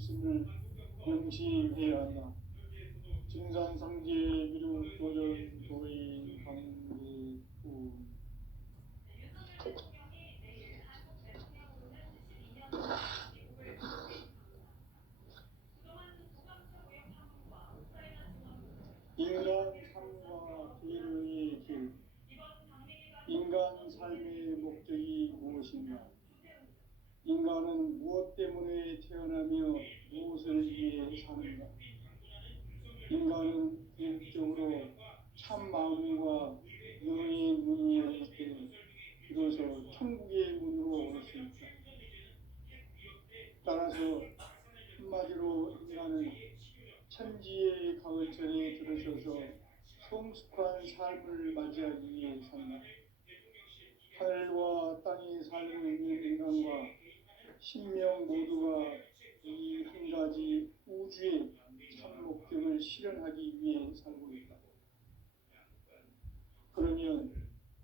있음을 명시해야 한다. 증산상제 미륵 도전 도의 강대구 인간 삶과 계룡의 길. 인간 삶의 목적이 무엇인가? 인간은 무엇 때문에 태어나며 무엇을 위해 사는가? 인간은 궁극적으로 참 마음과 영의 문이 열릴 때 비로소 천국의 문으로 올 수 있다. 따라서 한마디로 인간은 천지의 가을철에 들어서서 성숙한 삶을 맞이하기 위해 산다. 하늘과 땅에 살고 있는 인간과 신명 모두가 이 한 가지 우주의 참 목적을 실현하기 위해 살고 있다. 그러면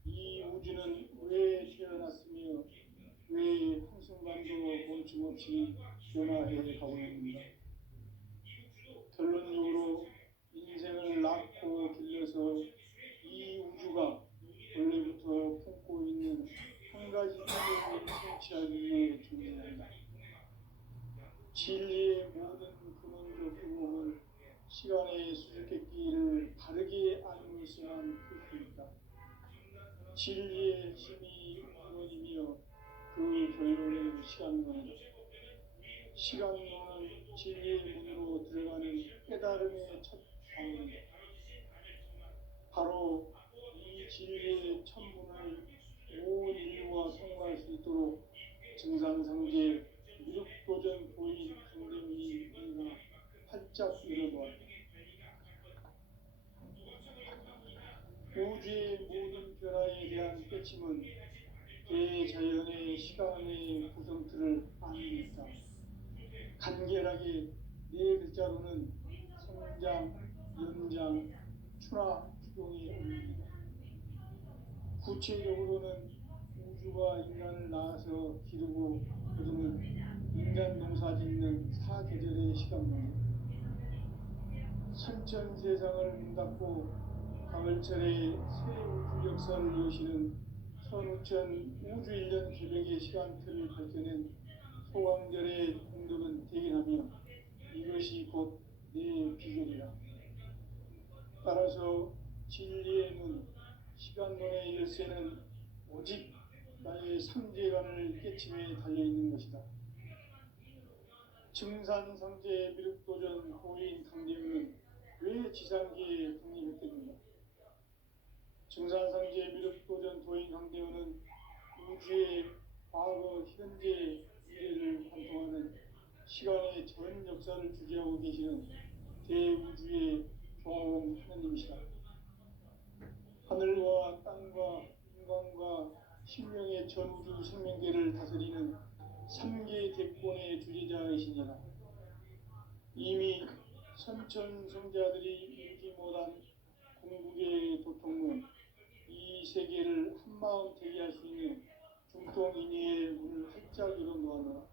이 우주는 왜 태어났으며 왜 한순간도 멈춤없이 변화해 가고 있는가? 결론적으로 인생을 낳고 길러서 이 우주가 원래부터 품고 있는 한 가지 꿈을 성취하기 위해 존재한다. 진리의 모든 근원적 의목은 시간의 수수께끼를 바르게 알고서만 풀 수 있다. 진리의 힘이 근원이며 그 결론은 시간론이다. 시간론은 진리의 문으로 들어가는 깨달음의 첫 방문이다. 바로 이 진리의 천문을 온 인류가 통과할 수 있도록 증산상제 미륵도전 도인 강대민이 우리가 활짝 열어보았다. 우주의 모든 변화에 대한 깨침은 대자연의 시간의 구성틀을 아는 데 있다. 간결하게 네 글자로는 성장, 연장, 추나 추동이 옵니다. 구체적으로는 우주가 인간을 낳아서 기르고 거두는 인간 농사 짓는 사계절의 시간입니다. 선천 세상을 문 닫고 가을철에 새 우주 역사를 여시는 선우천 우주 1년 개벽의 시간틀을 밝혀낸 소강절의 공덕은 대견하며 이것이 곧 내 비결이라. 따라서 진리의 문, 시간론의 열쇠는 오직 나의 삼재간을 깨침에 달려있는 것이다. 증산상제 미륵도전 도인 강대민은 왜 지상계에 독립했겠는가? 증산상제 미륵도전 도인 강대민은 우주의 과거, 현재, 미래를 관통하는 시간의 전 역사를 주재하고 계시는 대우주의 종합 하느님이시다. 하늘과 땅과 인간과 신명의 전우주 생명계를 다스리는 3계 대권의 주재자이시니라. 이미 선천성자들이 읽지 못한 궁극의 도통문, 이 세계를 한마음 대기할 수 있는 중통인의의 문을 활짝 열어놓았노라.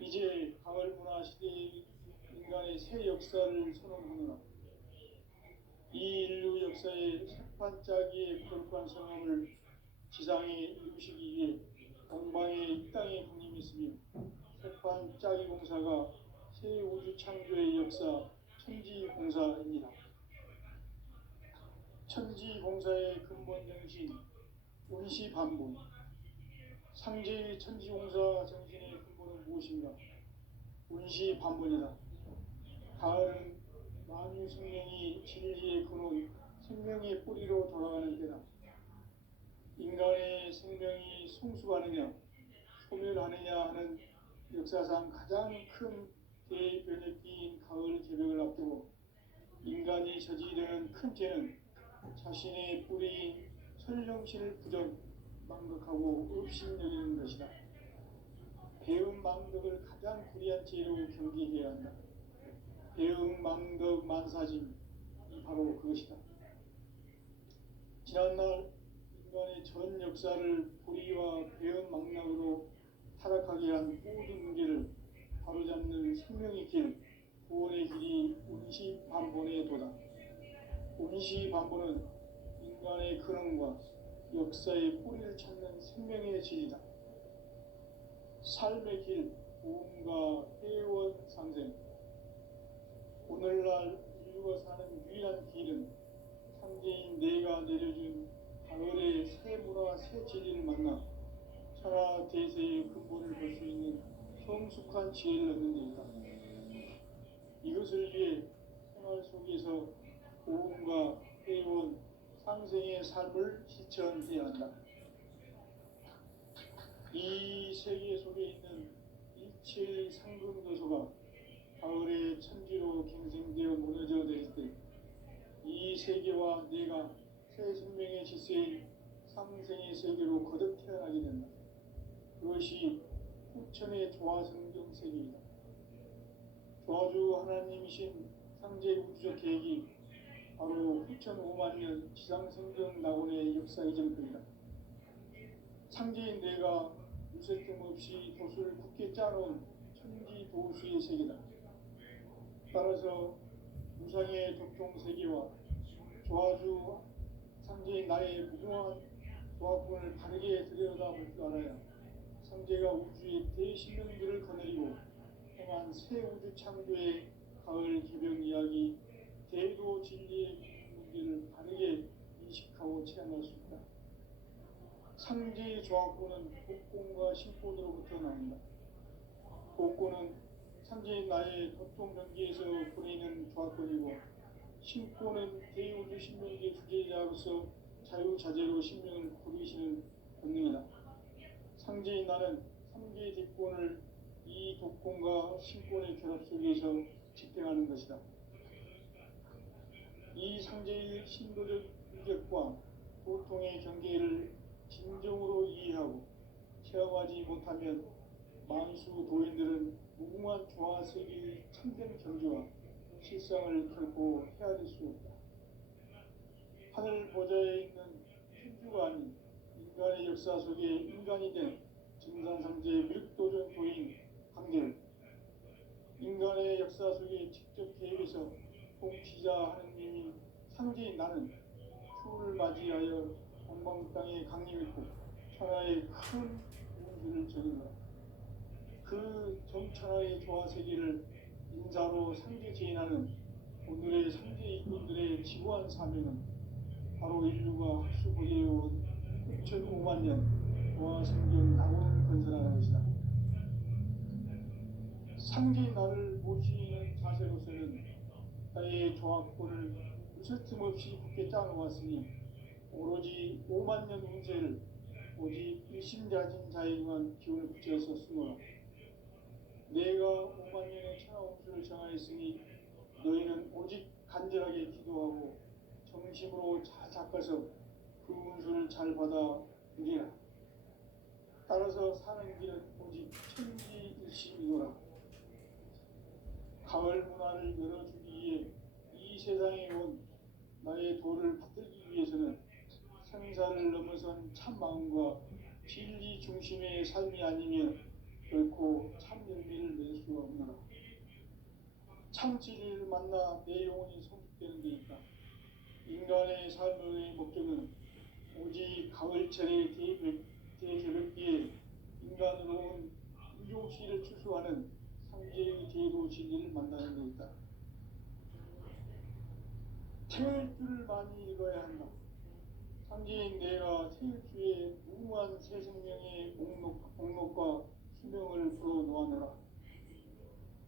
이제 가을 문화 시대의 인간의 새 역사를 선언하노라. 이 인류 역사의 색반짜기의 거룩한 성함을 지상에 이루시기 위해 동방의 이 땅에 군림했으며 색반짜기 공사가 새 우주 창조의 역사 천지공사입니다. 천지공사의 근본 정신 운시반본. 상제의 천지공사 정신의 근본은 무엇인가? 운시반본이다. 가을은 만유 생명이 진리의 근원, 생명의 뿌리로 돌아가는 때다. 인간의 생명이 성숙하느냐, 소멸하느냐 하는 역사상 가장 큰 대변혁기인 가을 개벽을 앞두고 인간이 저지르는 큰 죄는 자신의 뿌리인 설령실 부정, 망덕하고 업신여기는 것이다. 배음 망덕을 가장 불의한 죄로 경계해야 한다. 배음 망덕 만사짐이 바로 그것이다. 지난날 인간의 전 역사를 불의와 배음 망락으로 타락하게 한 모든 문제를 바로잡는 생명의 길, 구원의 길이 운시반본에 도다. 운시반본은 인간의 근원과 역사의 뿌리를 찾는 생명의 질이다. 삶의 길, 보험과 회원 상생. 오늘날 인류가 사는 유일한 길은 상제인 내가 내려준 가을의 새 문화 새 진리를 만나 천하 대세의 근본을 볼 수 있는 성숙한 지혜를 얻는 데이다. 이것을 위해 생활 속에서 보험과 회원 상생의 삶을 실천해야 한다. 이 세계 속에 있는 일체의 상금도소가 가을의 천지로 갱생되어 무너져 내릴 때 이 세계와 내가 새 생명의 질서인 상생의 세계로 거듭 태어나게 된다. 그것이 후천의 조화성경 세계이다. 조화주 하나님이신 상제 우주적 계획이 바로 후천 5만년 지상생명 낙원의 역사 이전편이다. 상제인 내가 유세틈 없이 도수를 굳게 짜놓은 천지 도수의 세계다. 따라서 무상의 도통세계와 조화주 상제인 나의 무궁한 조화권을 바르게 들여다볼 줄 알아야 상제가 우주의 대신령들을 거느리고 행한 새 우주 창조의 가을 개변 이야기 대도 진리의 문제를 바르게 인식하고 체험할 수 있다. 상제의 조화권은 복권과 신권으로부터 나온다. 복권은 상제인 나의 도통경계에서 보내는 조화권이고 신권은 대우주 신명계 주제자로서 자유자재로 신명을 부리시는 권능이다. 상제인 나는 3개의 대권을 이 독권과 신권의 결합 속에서 집행하는 것이다. 이 상제의 신도적 인격과 도통의 경계를 진정으로 이해하고 체험하지 못하면 만수 도인들은 무궁한 조화세계의 참된 경지와 실상을 결코 헤아릴 수 없다. 하늘 보좌에 있는 천주가 아닌 인간의 역사 속에 인간이 된 증산상제 밀도전 도인 강제를 인간의 역사 속에 직접 계획해서 통치자 하느님인 상제인 나는 추를 맞이하여 동방 땅에 강림했고 천하의 큰 운수를 적인다. 그 정천하의 조화세계를 인사로 상제 제인하는 오늘의 상제 이꾼들의 지구한 사명은 바로 인류가 흡수보여온 6,5만 년 조화성경 낙원을 건설하는 것이다. 상제인 나를 모시는 자세로서는 나의 조화권을 무슨 틈없이 굳게 짜놓았으니 오로지 5만 년 운세를 오직 일심자진 자에게만 기운을 붙여서 쓰노라. 내가 5만 년의 천하운수를 정하였으니 너희는 오직 간절하게 기도하고 정심으로 잘 닦아서 그 운수를 잘 받아 누리라. 따라서 사는 길은 오직 천지일심이노라. 가을 문화를 열어주기 위해 이 세상에 온 나의 도를 받들기 위해서는 생사를 넘어선 참마음과 진리 중심의 삶이 아니면 결코 참 열매를 낼 수가 없노라. 참 진리를 만나 내 영혼이 성숙되는 데있다. 인간의 삶의 목적은 오직 가을철의 대개벽기에 인간으로 온 이종씨를 추수하는 상제의 제도 진리를 만나는 데있다. 태일주를 많이 읽어야 한다. 상제인 내가 태일주의 무궁한 새 생명의 목록과 수명을 불어놓아노라.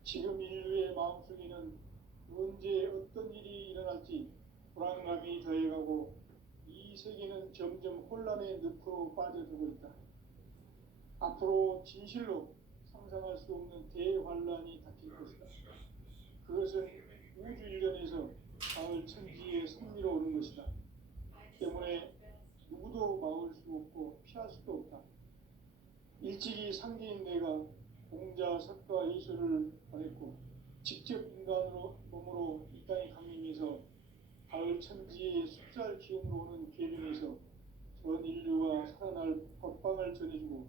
지금 인류의 마음속에는 언제 어떤 일이 일어날지 불안감이 더해가고 이 세계는 점점 혼란의 늪으로 빠져들고 있다. 앞으로 진실로 상상할 수 없는 대환란이 닥칠 것이다. 그것은 우주 일련에서 가을 천지의 섭리로 오는 것이다. 때문에 누구도 막을 수 없고 피할 수도 없다. 일찍이 상제인 내가 공자, 석가, 예수를 보냈고 직접 인간으로 몸으로 이 땅에 강림해서 가을 천지의 숫살 기운으로 오는 계명에서 전 인류가 살아날 법방을 전해주고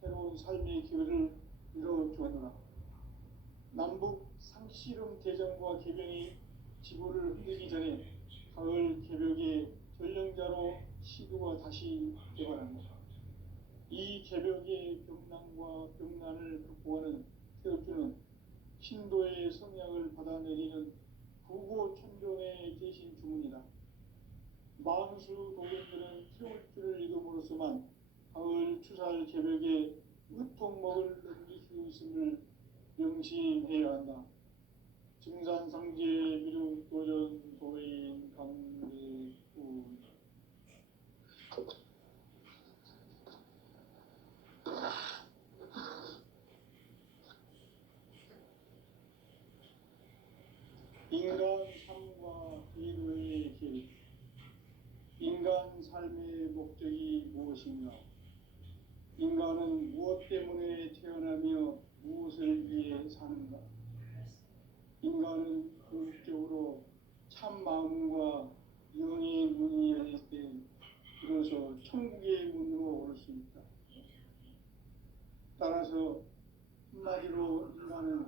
새로운 삶의 기회를 이뤄주었노라. 남북 상씨름 대전과 개병이 지구를 흔들기 전에 가을 개벽의 전령자로 시도가 다시 개발합니다. 이 개벽의 병난과 병난을 극복하는 태극주는 신도의 성약을 받아내리는 구고천종의 대신 주문이다. 만수 도인들은 태극주를 읽음으로써만 가을 추살 개벽에 으통먹을 넘길 수 있음을 명심해야 한다. 증산상제 미륵 도전 도인 강대우. 인간 삶과 기도의 길. 인간 삶의 목적이 무엇인가? 인간은 무엇 때문에 태어나며 무엇을 위해 사는가? 인간은 궁극적으로 참 마음과 영의 문이 열릴 때 비로소 천국의 문으로 올 수 있다. 따라서 한마디로 인간은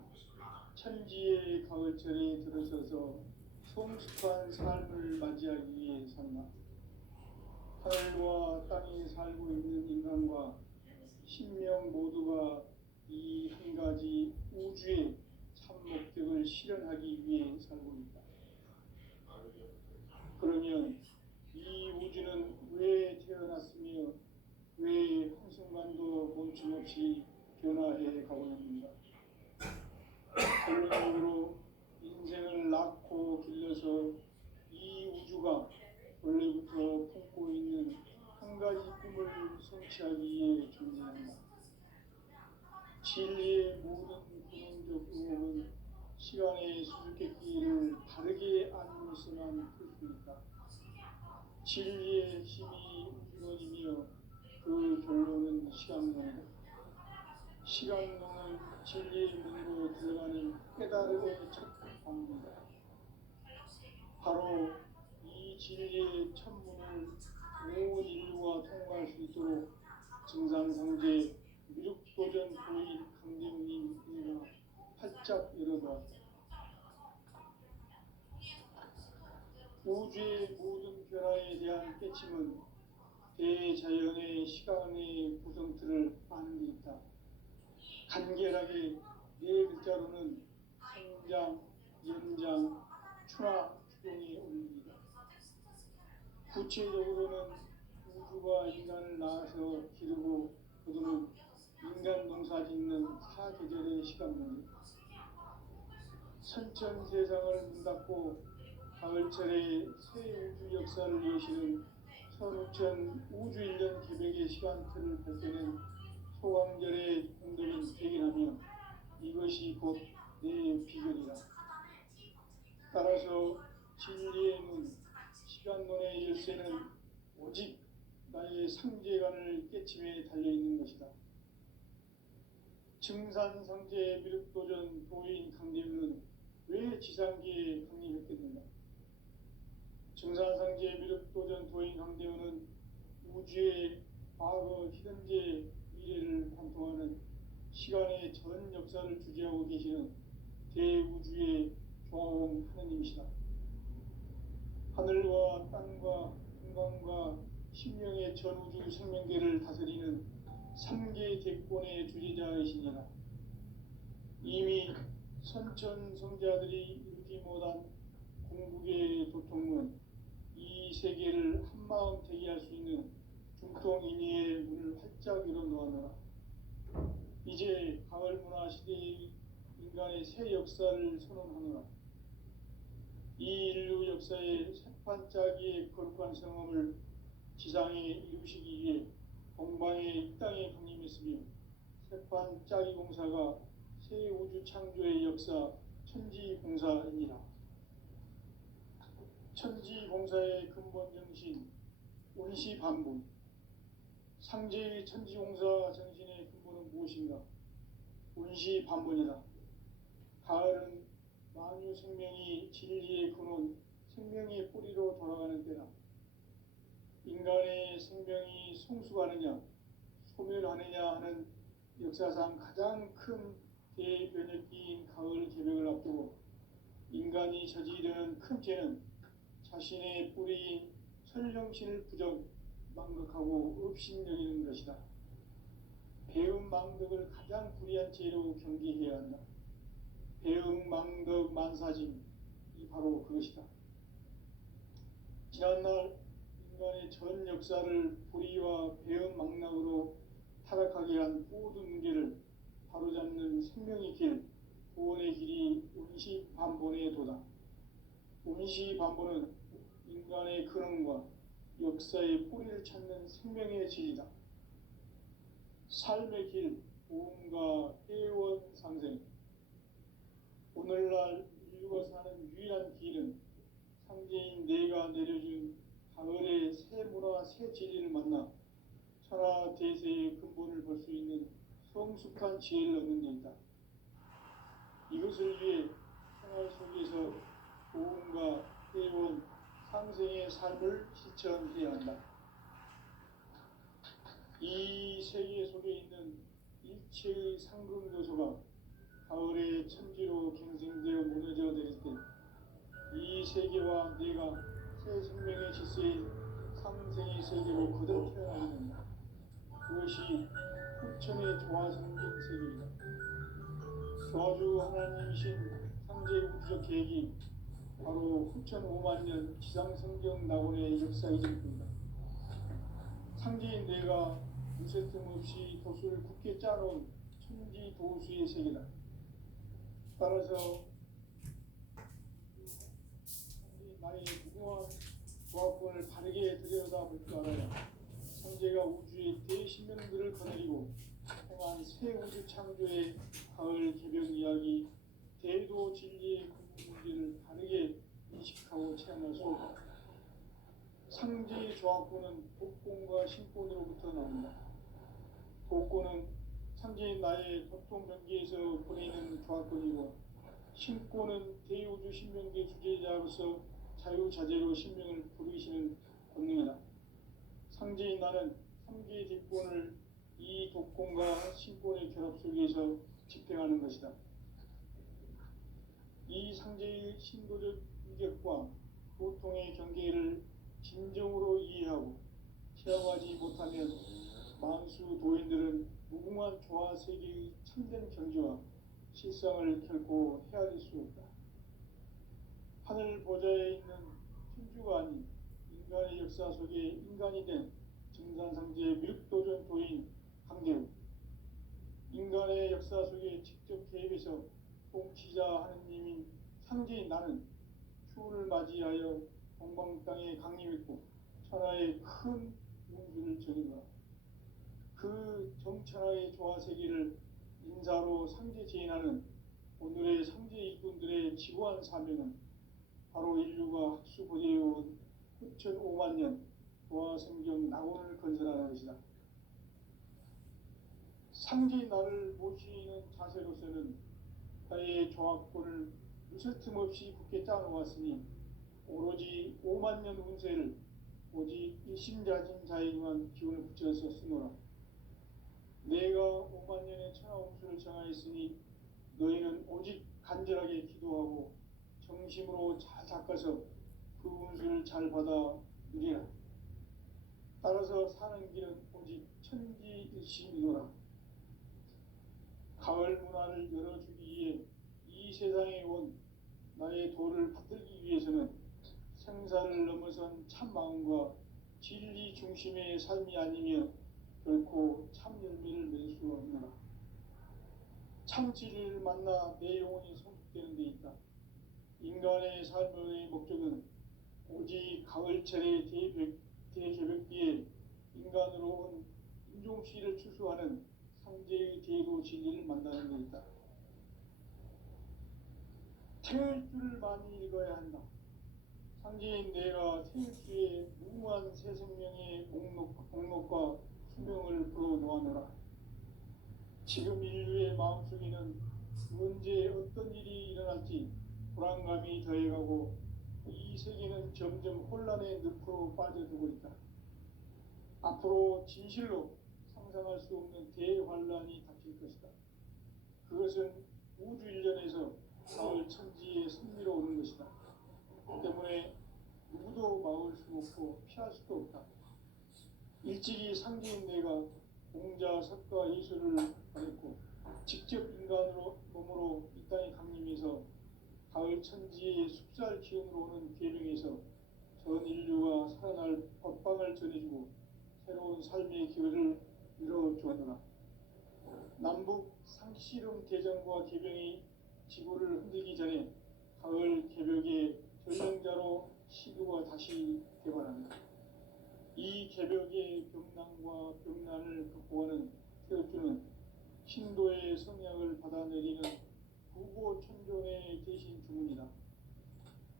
천지의 가을철에 들어서서 성숙한 삶을 맞이하기 위해 산다. 하늘과 땅에 살고 있는 인간과 신명 모두가 이 한 가지 우주의 참 목적을 실현하기 위해 살고 있다. 그러면 이 우주는 왜 태어났으며 왜 한순간도 멈춤없이 변화해 가고 있는가? 결론적으로 인생을 낳고 길러서 이 우주가 원래부터 품고 있는 한 가지 꿈을 성취하기 위해 존재한다. 진리의 모든 근원적 의혹은 시간의 수수께끼를 바르게 알고서만 풀 수 있다. 진리의 핵심이 우주론이며 그 결론은 시간론이다. 시간론은 진리의 문으로 들어가는 깨달음의 첫 방문이다. 바로 이 진리의 천문을 온 인류가 통과할 수 있도록 증산상제 미륵도전 도인 강대웅님 은혜가 활짝 열어보았다. 우주의 모든 변화에 대한 깨침은 대자연의 시간의 구성틀을 아는 데 있다. 간결하게 네 글자로는 성장, 연장, 추나 추동이 올립니다. 구체적으로는 우주가 인간을 낳아서 기르고 거두는 인간 농사 짓는 사계절의 시간입니다. 선천 세상을 문 닫고 가을철에 새 우주 역사를 여시는 선우천 우주 1년 개벽의 시간틀을 밝혀낸 소강절의 공덕인 백이라며 이것이 곧 내 비결이다. 따라서 진리의 문, 시간론의 열쇠는 오직 나의 상제관을 깨침에 달려있는 것이다. 증산상제 미륵도전 도인 강대우는 왜 지상계에 강림했겠는가? 증산상제 미륵도전 도인 강대우는 우주의 과거, 현재, 미래를 관통하는 시간의 전 역사를 주재하고 계시는 대우주의 조화원 하느님이시다. 하늘과 땅과 인간과 신명의 전우주 생명계를 다스리는 3개 대권의 주재자이시니라. 이미 선천성자들이 이루지 못한 궁극의 도통문, 이 세계를 한마음 되게 할 수 있는 중통인의의 문을 활짝 열어놓았노라. 이제 가을 문화 시대의 인간의 새 역사를 선언하노라. 이 인류 역사의 새판짜기의 거룩한 성험을 지상에 이루시기 위해 동방의 이 땅에 강림했으며 새판짜기 공사가 새 우주 창조의 역사 천지공사입니다. 천지공사의 근본 정신 운시반분. 상제의 천지공사 정신의 근본은 무엇인가? 운시반분이다. 가을은 만유 생명이 진리의 근원, 생명의 뿌리로 돌아가는 때다. 인간의 생명이 성숙하느냐, 소멸하느냐 하는 역사상 가장 큰 대변혁기인 가을 개벽을 앞두고 인간이 저지르는 큰 죄는 자신의 뿌리인 설령신을 부정 망각하고 업신여기는 것이다. 배음 망덕을 가장 불의한 죄로 경계해야 한다. 배음 망덕 만사짐이 바로 그것이다. 지난날 인간의 전 역사를 불의와 배음 망락으로 타락하게 한 모든 문제를 바로잡는 생명의 길, 구원의 길이 운시반본의 도다. 운시반본은 인간의 근원과 역사의 뿌리를 찾는 생명의 진리다. 삶의 길, 보험과 회원 상생. 오늘날 인류가 사는 유일한 길은 상제인 내가 내려준 가을의 새 문화, 새 진리를 만나 천하 대세의 근본을 볼 수 있는 성숙한 지혜를 얻는 데 있다. 이것을 위해 생활 속에서 보험과 회원, 상생의 삶을 실천해야 한다. 이 세계 속에 있는 일체의 상금 요소가 가을의 천지로 갱생되어 무너져 내릴 때 이 세계와 내가 새 생명의 질서인 상생의 세계로 거듭 태어나게 된다. 그것이 후천의 조화성경 세계이다. 조화주 하나님이신 상제의 우주적 계획이 바로 후천 5만 년 지상성경 낙원의 역사이실 뿐이다. 상제인 내가 무쇠 틈 없이 도수를 굳게 짜놓은 천지 도수의 세계다. 따라서 나의 무궁한 조합권을 바르게 들여다볼 줄 알아야 상제가 우주의 대신명들을 거느리고 행한 새 우주 창조의 가을 개벽 이야기, 대도 진리의 근본 문제를 바르게 인식하고 체험할 수 없다. 상제의 조합권은 독권과 신권으로부터 나온다. 독권은 상제인 나의 법동변기에서 보내는 조합권이고, 신권은 대우주 신명계 주제자로서 자유자재로 신명을 부르시는 권능이다. 상제인 나는 상제의 뒷권을 이 독권과 신권의 결합 속에서 집행하는 것이다. 이 상제의 신도적 인격과 보통의 경계를 진정으로 이해하고 체험하지 못하면 만수 도인들은 무궁한 조화 세계의 참된 경지와 실상을 결코 헤아릴 수 없다. 하늘 보좌에 있는 천주가 아닌 인간의 역사 속에 인간이 된 증산상제의 밀도전 도인 강대우, 인간의 역사 속에 직접 개입해서 통치자 하느님인 상제인 나는 추운을 맞이하여 동방 땅에 강림했고 천하의 큰 운수를 전인다. 그 정천하의 조화세계를 인사로 상제 제인하는 오늘의 상제 일꾼들의 지고한 사명은 바로 인류가 학수고대해온 후천 5만 년 조화성경 낙원을 건설하는 것이다. 상제인 나를 모시는 자세로서는 나의 조합권을 무쇠 틈 없이 굳게 짜놓았으니 오로지 5만 년 운세를 오직 일심자진 자에게만 기운을 붙여서 쓰노라. 내가 5만 년의 천하 운수를 정하였으니 너희는 오직 간절하게 기도하고 정심으로 잘 닦아서 그 운수를 잘 받아 누리라. 따라서 사는 길은 오직 천지일심이노라. 가을 문화를 열어주기 위해 이 세상에 온 나의 도를 받들기 위해서는 생사를 넘어선 참 마음과 진리 중심의 삶이 아니면 결코 참 열매를 맺을 수 없노라. 참 진리를 만나 내 영혼이 성숙되는 데 있다. 인간의 삶의 목적은 오직 가을철의 대개벽기에 인간으로 온 인종시를 추수하는 상제의 대도 진리를 만나는 데 있다. 태일주를 많이 읽어야 한다. 상제인 내가 태일주의 무궁한 새 생명의 목록과 수명을 풀어놓아노라. 지금 인류의 마음속에는 언제 어떤 일이 일어날지 불안감이 더해가고 이 세계는 점점 혼란의 늪으로 빠져들고 있다. 앞으로 진실로 상상할 수 없는 대환란이 닥칠 것이다. 그것은 우주 일련에서 가을 천지의 승리로 오는 것이다. 때문에 누구도 막을 수 없고 피할 수도 없다. 일찍이 상제인대가 공자, 석가, 예수를 보냈고 직접 인간으로 몸으로 이 땅에 강림해서 가을 천지의 숲살 기운으로 오는 계명에서 전 인류가 살아날 법방을 전해주고 새로운 삶의 기회를 열어주었노라. 남북 상씨름 대전과 개병이 지구를 흔들기 전에 가을 개벽의 전령자로 시도가 다시 개발합니다. 이 개벽의 병난과 병난을 극복하는 태엽주는 신도의 성약을 받아내리는 부고천존의 대신 주문이다.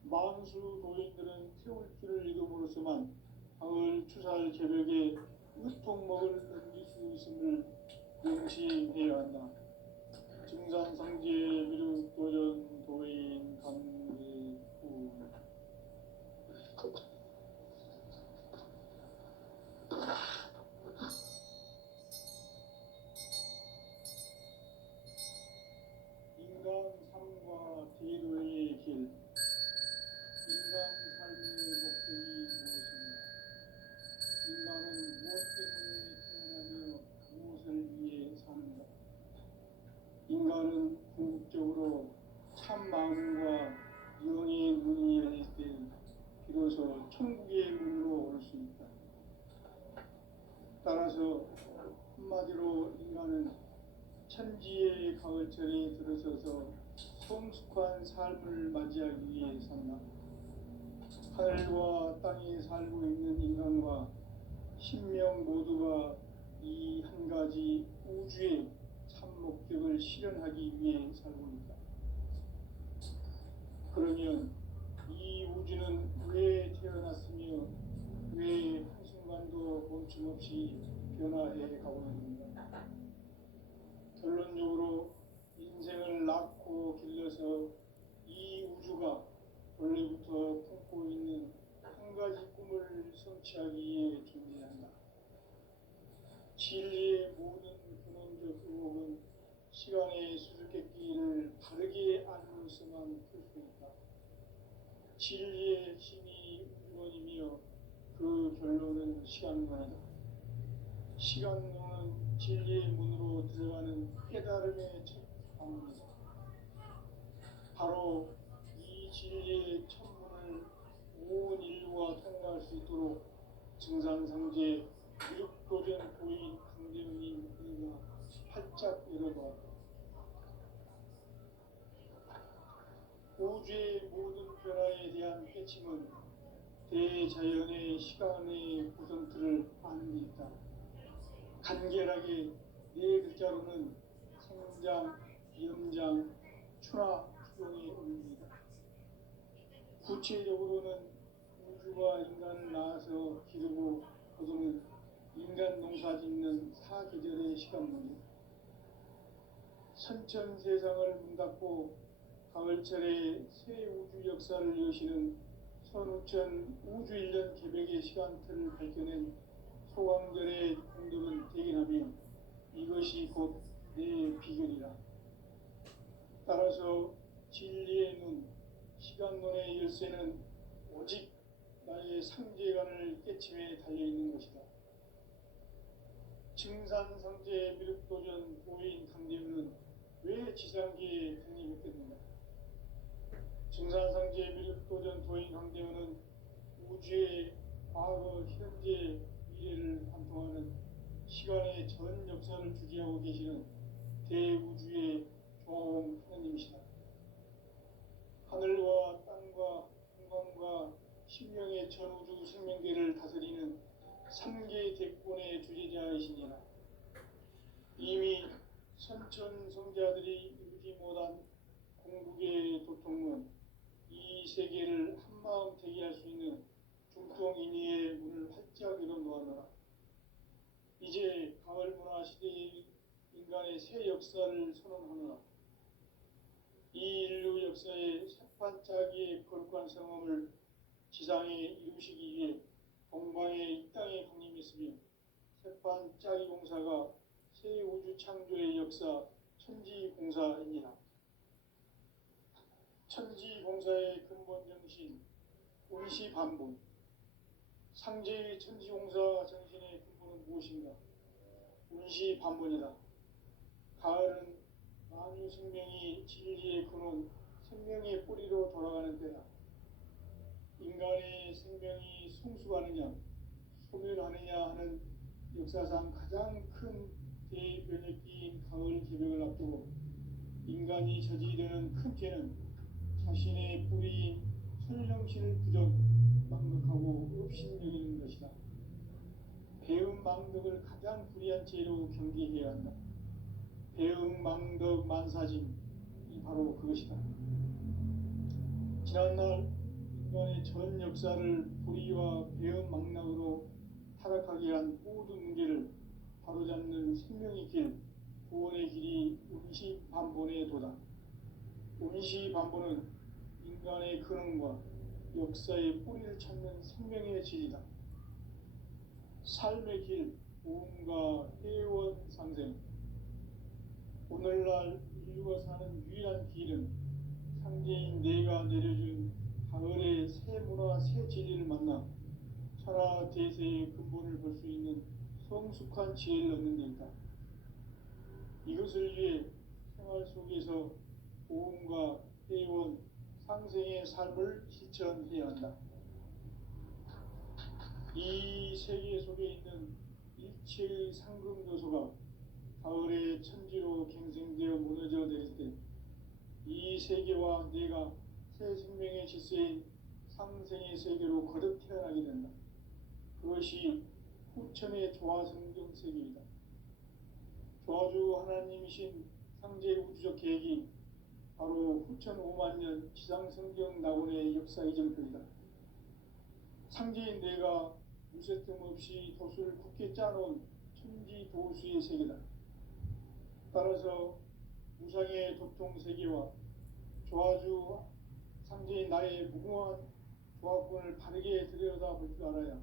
만수 도인들은 태울주를 읽음으로써만 가을 추살 개벽에 으통먹을 넘길 수 있음을 명심해야 한다. 증산상제 미륵도전 도인 감리구 인간 삶과 대도의 길. 인간 삶의 목적이 무엇인가? 인간은 무엇 때문에 태어나며 무엇을 위해 사는가? 인간은 궁극적으로 참 마음과 영의 문이 열릴 때 비로소 천국의 문으로 올 수 있다. 따라서 한마디로 인간은 천지의 가을철에 들어서서 성숙한 삶을 맞이하기 위해 산다. 하늘과 땅에 살고 있는 인간과 신명 모두가 이 한 가지 우주의 참 목적을 실현하기 위해 살고 있다. 그러면 이 우주는 왜 태어났으며 왜 한순간도 멈춤없이 변화해 가고 있는가? 결론적으로 인생을 낳고 길러서 이 우주가 원래부터 품고 있는 한 가지 꿈을 성취하기 위해 존재한다. 진리의 모든 근원적 의혹은 시간의 수수께끼를 바르게 알므로서만 풀 수 있다. 진리의 핵심이 우주론이며 그 결론은 시간론이다. 시간론은 진리의 문으로 들어가는 깨달음의 첫 방문이다. 바로 이 진리의 천문을 온 인류가 통과할 수 있도록 증산상제 미륵도전 도인 강대문인 그가 활짝 열어보았다. 우주의 모든 변화에 대한 깨침은 대자연의 시간의 구성틀을 아는 데 있다. 간결하게 네 글자로는 생장, 염장, 추나 추종의 의미이다. 구체적으로는 우주가 인간을 낳아서 기르고 거두는 인간 농사 짓는 사계절의 시간문이다. 선천세상을 문닫고 가을철에 새 우주 역사를 여시는 선우천 우주일년 개벽의 시간틀을 밝혀낸 소강절의 공덕은 대견하며 이것이 곧 내 비결이라. 따라서 진리의 눈, 시간론의 열쇠는 오직 나의 상제관을 깨침에 달려있는 것이다. 증산상제 미륵도전 도인 강대문은 왜 지상계에 국립했겠는가? 증산상제 미륵도전 도인 강대문은 우주의 과거, 현재, 미래를 관통하는 시간의 전 역사를 주재하고 계시는 대우주의 조화홍 하느님이시다. 하늘과 땅과 공간과 신명의 전우주 생명계를 다스리는 삼계 대권의 주재자이시니라. 이미 선천성자들이 이루지 못한 공국의 도통문, 이 세계를 한마음 되게 할 수 있는 중통인의의 문을 활짝 열어놓았노라. 이제 가을 문화 시대의 인간의 새 역사를 선언하노라. 이 인류 역사의 새반짝이의 거룩한 성험을 지상에 이루시기 위해 동방의 이 땅에 강림했으며 새반짝이 공사가 새 우주 창조의 역사 천지공사입니다. 천지공사의 근본 정신, 운시반본. 상제의 천지공사 정신의 근본은 무엇인가? 운시반본이다. 가을은 만유 생명이 진리의 근원, 생명의 뿌리로 돌아가는 때다. 인간의 생명이 성숙하느냐, 소멸하느냐 하는 역사상 가장 큰 대변혁기인 가을 개벽을 앞두고 인간이 저지게 되는 큰 죄는 자신의 뿌리인 천령신을 부정, 망덕하고 업신여기는 것이다. 배음 망덕을 가장 불의한 죄로 경계해야 한다. 배음 망덕 만사짐이 바로 그것이다. 지난날 인간의 전 역사를 불의와 배음 망락으로 타락하게 한 모든 문제를 바로잡는 생명의 길, 구원의 길이 운시반본의 도다. 운시반본은 인간의 근원과 역사의 뿌리를 찾는 생명의 질이다. 삶의 길, 보험과 회원 상생. 오늘날 인류가 사는 유일한 길은 상제인 내가 내려준 가을의 새 문화, 새 진리를 만나 천하 대세의 근본을 볼 수 있는 성숙한 지혜를 얻는 데 있다. 이것을 위해 생활 속에서 보험과 회원, 상생의 삶을 실천해야 한다. 이 세계 속에 있는 일체의 상금 요소가 가을의 천지로 갱생되어 무너져 내릴 때 이 세계와 내가 새 생명의 질서인 상생의 세계로 거듭 태어나게 된다. 그것이 후천의 조화성경 세계이다. 조화주 하나님이신 상제 우주적 계획이 바로 후천 5만 년 지상성경 낙원의 역사 이정표이다. 상제인 내가 무쇠 틈 없이 도수를 굳게 짜놓은 천지 도수의 세계다. 따라서 무상의 도통 세계와 조화주 상제인 나의 무궁한 조화권을 바르게 들여다볼 줄 알아야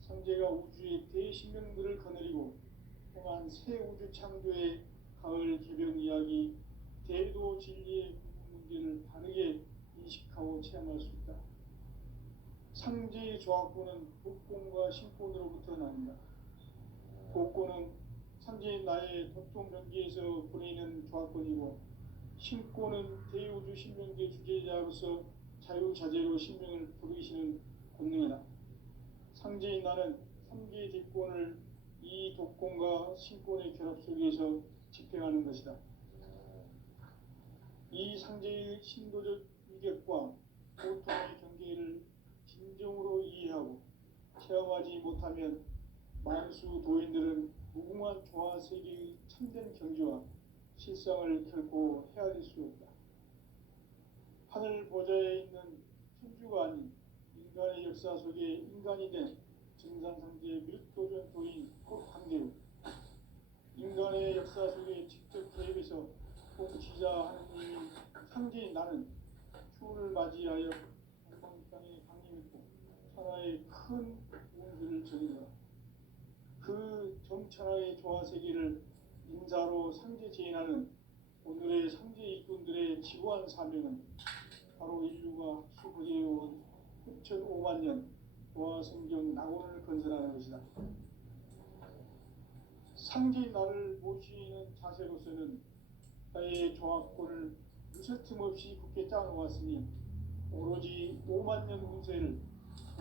상제가 우주의 대신명들을 거느리고 행한 새 우주 창조의 가을 개벽 이야기, 대도 진리의 문제를 바르게 인식하고 체험할 수 있다. 상제의 조화권은 복권과 신권으로부터 나온다. 복권은 상제인 나의 도통 경계에서 보내는 조화권이고, 신권은 대우주 신명계 주제자로서 자유자재로 신명을 부르시는 권능이다. 상제인 나는 3개의 뒷권을 이 독권과 신권의 결합 속에서 집행하는 것이다. 이 상제의 신도적 위격과 고통의 경계를 진정으로 이해하고 체험하지 못하면 만수 도인들은 무궁한 조화 세계의 참된 경지와 실상을 결코 헤아릴 수 없다. 하늘 보좌에 있는 천주가 아닌 인간의 역사 속에 인간이 된 증산상제 밀도전 도인 꽃한대로 인간의 역사 속에 직접 개입해서 통치자 하느님이 상제인 나는 추운을 맞이하여 한방 땅에 강림했고 천하의 큰 운수를 전이더라. 그 정천하의 조화세계를 인자로 상제 제인하는 오늘의 상제 일꾼들의 지고한 사명은 바로 인류가 수고해온 6,5만 년 조화성경 낙원을 건설하는 것이다. 상제인 나를 모시는 자세로서는 나의 조화권을 무쇠틈 없이 굳게 짜놓았으니 오로지 5만 년 운세를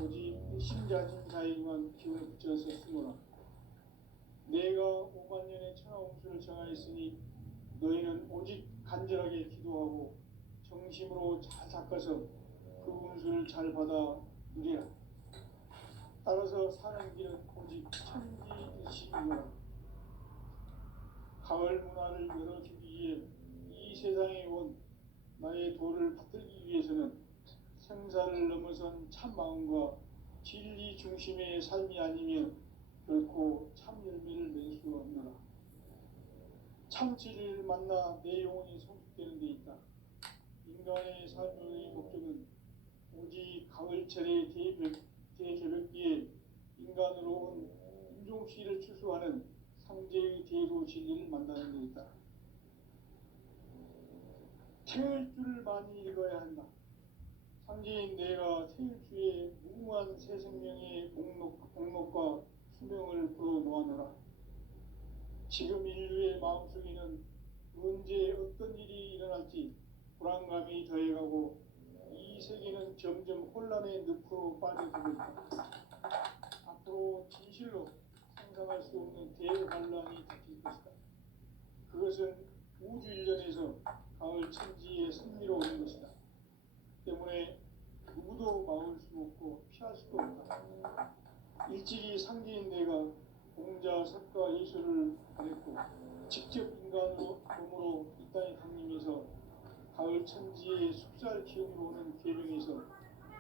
오직 신자진 자에게만 기운을 붙여서 쓰노라. 내가 5만 년의 천하 운수를 정하였으니 너희는 오직 간절하게 기도하고 정심으로 잘 닦아서 그 운수를 잘 받아 누리라. 따라서 사는 길은 오직 천지일식이노라. 가을 문화를 열어주기 위해 이 세상에 온 나의 도를 받들기 위해서는 생사를 넘어선 참 마음과 진리 중심의 삶이 아니면 결코 참 열매를 맺을 수 없노라. 참 진리를 만나 내 영혼이 성숙되는 데 있다. 인간의 삶의 목적은 오직 가을철의 대개벽기에 인간으로 온 인종시를 추수하는 상제의 대도 진리를 만나는 데 있다. 태일주를 많이 읽어야 한다. 상제인 내가 태일주의 무궁한 새 생명의 목록과 수명을 풀어놓아노라. 지금 인류의 마음속에는 언제 어떤 일이 일어날지 불안감이 더해가고 이 세계는 점점 혼란의 늪으로 빠져들고 있다. 앞으로 진실로 상상할 수 없는 대환란이 닥칠 것이다. 그것은 우주 일련에서 가을 천지의 섭리로 오는 것이다. 때문에 누구도 막을 수 없고 피할 수도 없다. 일찍이 상제인 내가 공자, 석가, 예술을 가렸고 직접 인간으로 몸으로 이 땅에 강림해서 가을 천지의 숲살 기운으로 오는 계명에서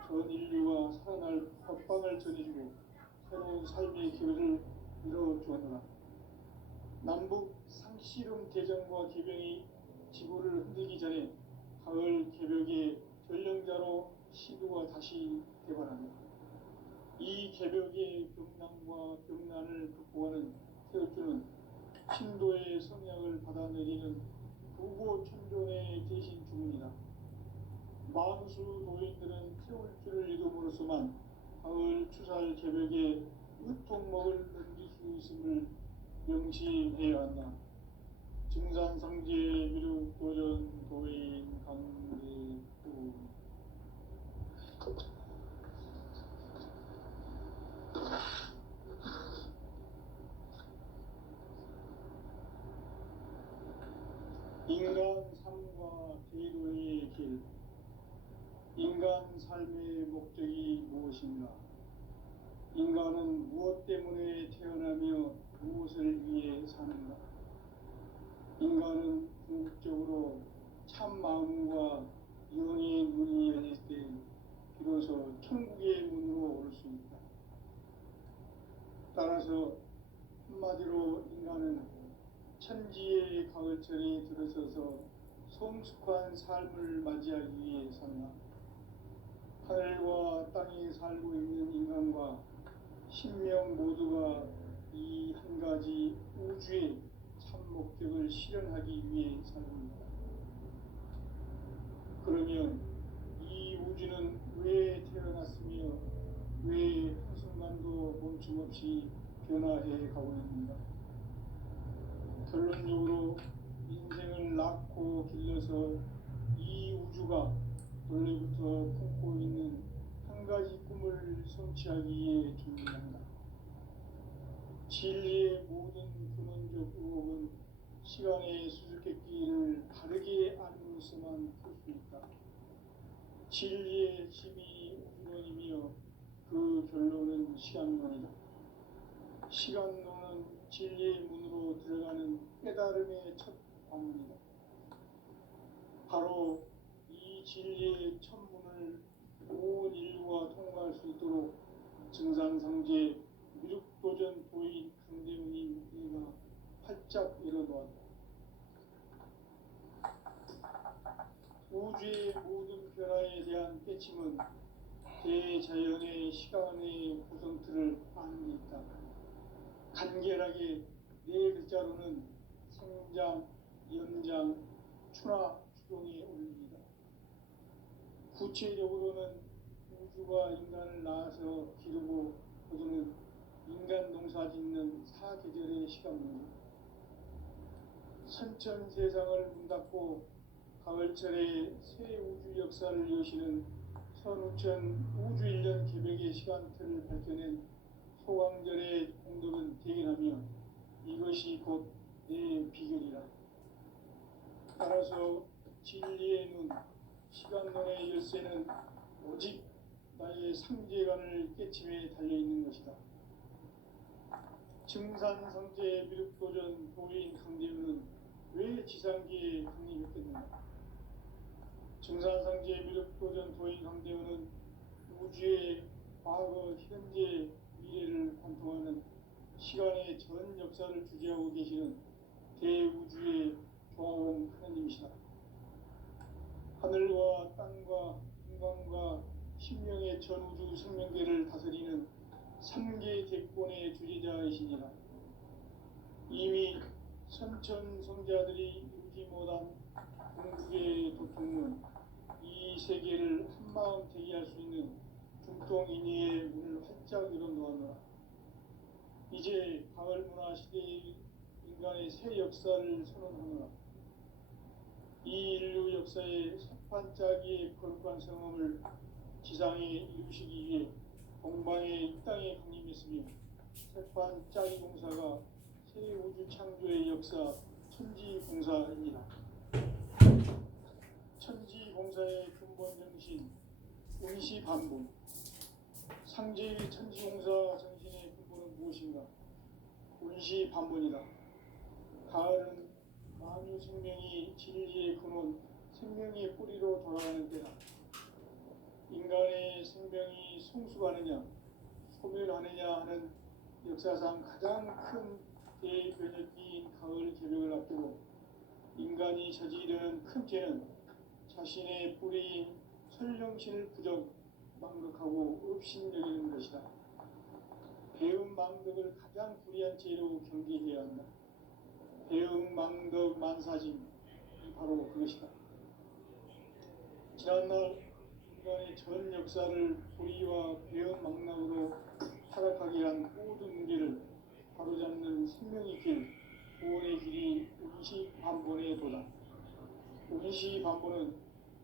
전 인류가 살아날 법방을 전해주고 새로운 삶의 기회를 이뤄주었노라. 남북 상씨름 대전과 계병이 지구를 흔들기 전에 가을 개벽의 전령자로 시두가 다시 개발한다. 이 개벽의 병난과 병난을 극복하는 태울주는 신도의 성약을 받아내리는 부고 천존의 대신 주문이다. 만수 도인들은 태울주를 이름으로서만 가을 추살 개벽의 으통목을 넘길 수 있음을 명시해야 한다. 증산상제 미륵도전 도인 강대도 인간 삶과 대도의 길. 인간 삶의 목적이 무엇인가? 인간은 무엇 때문에 태어나며 무엇을 위해 사는가? 인간은 궁극적으로 참 마음과 영의 문이 열릴 때 비로소 천국의 문으로 오를 수 있다. 따라서 한마디로 인간은 천지의 가을철에 들어서서 성숙한 삶을 맞이하기 위해 산다. 하늘과 땅에 살고 있는 인간과 신명 모두가 이 한 가지 우주의 참 목적을 실현하기 위해 살고 있다. 그러면 이 우주는 왜 태어났으며 왜 한순간도 멈춤없이 변화해 가고 있는가? 결론적으로 인생을 낳고 길러서 이 우주가 원래부터 품고 있는 한 가지 꿈을 성취하기 위해 준비한다. 진리의 모든 근원적 의혹은 시간의 수수께끼를 바르게 알므로서만 풀 수 있다. 진리의 핵심이 우주론이며 그 결론은 시간론이다. 시간론은 진리의 문으로 들어가는 깨달음의 첫 방문이다. 바로 이 진리의 첫 문을 온 인류가 통과할 수 있도록 증산상제 미륵도전 도인 강대훈이 내가 활짝 열어놓았다. 우주의 모든 변화에 대한 깨침은 대자연의 시간의 구성틀을 아는 데 있다. 간결하게 네 글자로는 생장, 연장, 추나 추동에 올립니다. 구체적으로는 우주가 인간을 낳아서 기르고 거두는 인간 농사 짓는 사계절의 시간입니다. 선천 세상을 문 닫고 가을철에 새 우주 역사를 여시는 선우천 우주 1년 개벽의 시간틀을 밝혀낸 소강절의 공덕은 대견하며 이것이 곧 내 비결이라. 따라서 진리의 눈, 시간론의 열쇠는 오직 나의 상제관을 깨침에 달려있는 것이다. 증산상제 미륵도전 도인 강대훈은 왜 지상계에 강림했겠는가? 증산상제 미륵도전 도인 강대훈은 우주의 과거, 현재, 미래를 관통하는 시간의 전 역사를 주재하고 계시는 대우주의 조화원 하나님이시다. 하늘과 땅과 인간과 신명의 전우주 생명계를 다스리는 3계 대권의 주재자이시니라. 이미 선천성자들이 이루지 못한 궁극의 도통은 이 세계를 한마음 되게 할 수 있는 중동인의 문을 활짝 열어놓았노라. 이제 가을 문화 시대의 인간의 새 역사를 선언하노라. 이 인류 역사의 석판짜기의 거룩한 성험을 지상에 이루시기 위해 동방의 이 땅에 강림했으며 석판짜기 공사가 새 우주 창조의 역사 천지공사입니다. 천지공사의 근본 정신 원시반복. 상제의 천지공사 정신의 근본은 무엇인가? 원시반복이다. 가을은 만유 생명이 진리의 근원, 생명의 뿌리로 돌아가는 때다. 인간의 생명이 성숙하느냐, 소멸하느냐 하는 역사상 가장 큰 대변혁기인 가을 개벽을 앞두고 인간이 저지르는 큰 죄는 자신의 뿌리인 설령신을 부정 망덕하고 업신여기는 것이다. 배은망덕을 가장 불의한 죄로 경계해야 한다. 배은망덕 만사짐이 바로 그것이다. 지난날 인간의 전 역사를 불의와 배은망덕으로 타락하게 한 모든 문제를 바로잡는 생명의 길, 구원의 길이 원시반본의 도다. 원시반본은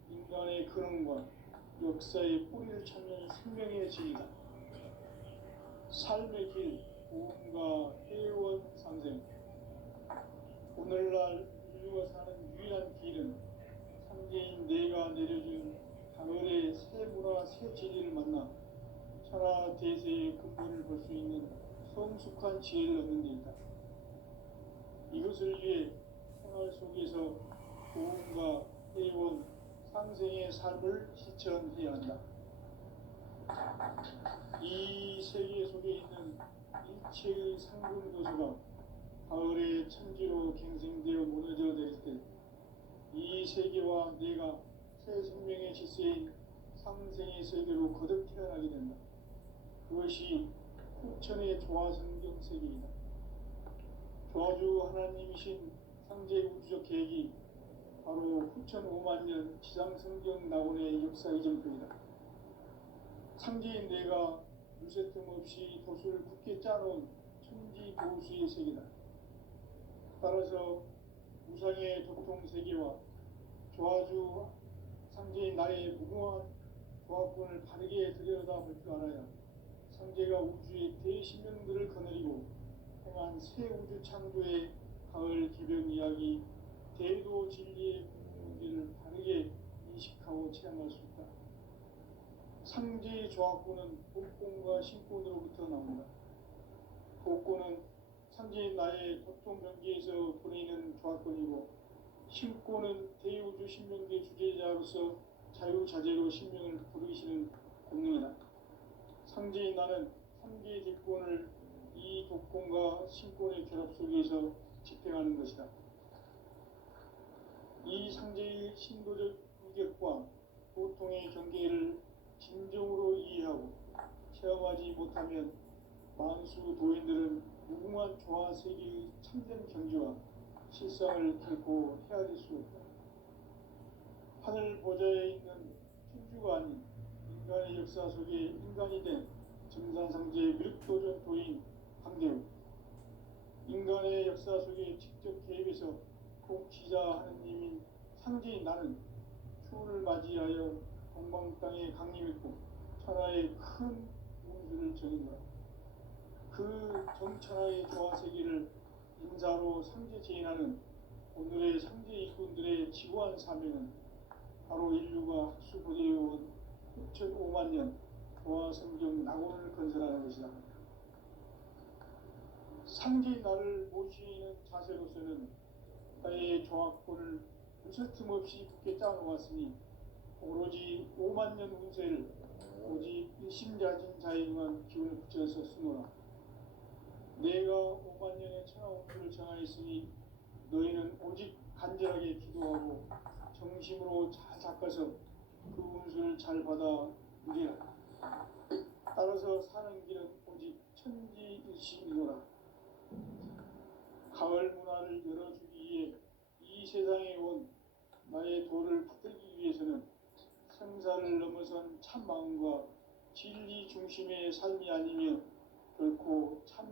인간의 근원과 역사의 뿌리를 찾는 생명의 진리다. 삶의 길, 구원과 회원 상생. 오늘날 인류가 사는 유일한 길은 삼계인 내가 내려준 가을의 새 문화, 새 진리를 만나 천하 대세의 근본을 볼 수 있는 성숙한 지혜를 얻는 데 있다. 이것을 위해 생활 속에서 구원과 회원, 상생의 삶을 실천해야 한다. 이 세계 속에 있는 일체의 상금도서가 가을의 천지로 갱생되어 무너져 내릴 때 이 세계와 내가 새 생명의 질서인 상생의 세계로 거듭 태어나게 된다. 그것이 후천의 조화성경 세계이다. 조화주 하나님이신 상제 우주적 계획이 바로 후천 5만 년 지상성경 낙원의 역사 이전표이다. 상제인 내가 유세틈 없이 도수를 굳게 짜놓은 천지 보수의 세계다. 따라서 우상의 도통 세계와 조화주 상제인 나의 무궁한 조화권을 바르게 들여다볼 줄 알아야 상제가 우주의 대신명들을 거느리고 행한 새 우주 창조의 가을 개벽 이야기, 대도 진리의 문제를 바르게 인식하고 체험할 수 있다. 상제의 조화권은 복권과 신권으로부터 나온다. 복권은 상제인 나의 도통 경계에서 보내는 조화권이고, 신권은 대우주 신명계 주제자로서 자유자재로 신명을 부르시는 공명이다. 상제인 나는 3개의 대권을 이 독권과 신권의 결합 속에서 집행하는 것이다. 이 상제의 신도적 인격과 보통의 경계를 진정으로 이해하고 체험하지 못하면 만수 도인들은 무궁한 조화 세계의 참된 경지와 실상을 결코 헤아릴 수 없다. 하늘 보좌에 있는 천주가 아닌 인간의 역사 속에 인간이 된 정산상제 밀도전 도인 강대우, 인간의 역사 속에 직접 개입해서 통치자 하느님인 상제인 나는 추운을 맞이하여 동방 땅에 강림했고 천하의 큰 운수를 정했노라. 그 정천하의 조화 세계를 인자로 상제 제인하는 오늘의 상제 일꾼들의 지구한 사명은 바로 인류가 학수고대해온 6,5만 년 조화 성경 낙원을 건설하는 것이다. 상제인 나를 모시는 자세로서는 나의 조화권을 무슨 틈없이 굳게 짜놓았으니 오로지 5만 년 운세를 오직 일심자진 자에게만 기운을 붙여서 쓰노라. 내가 5만 년의 천하 운수를 정하였으니 너희는 오직 간절하게 기도하고 정심으로 잘 닦아서 그 운수를 잘 받아 누리라. 따라서 사는 길은 오직 천지일심이노라. 가을 문화를 열어주기 위해 이 세상에 온 나의 도를 붙들기 위해서는 생사를 넘어선 참 마음과 진리 중심의 삶이 아니면 결코 참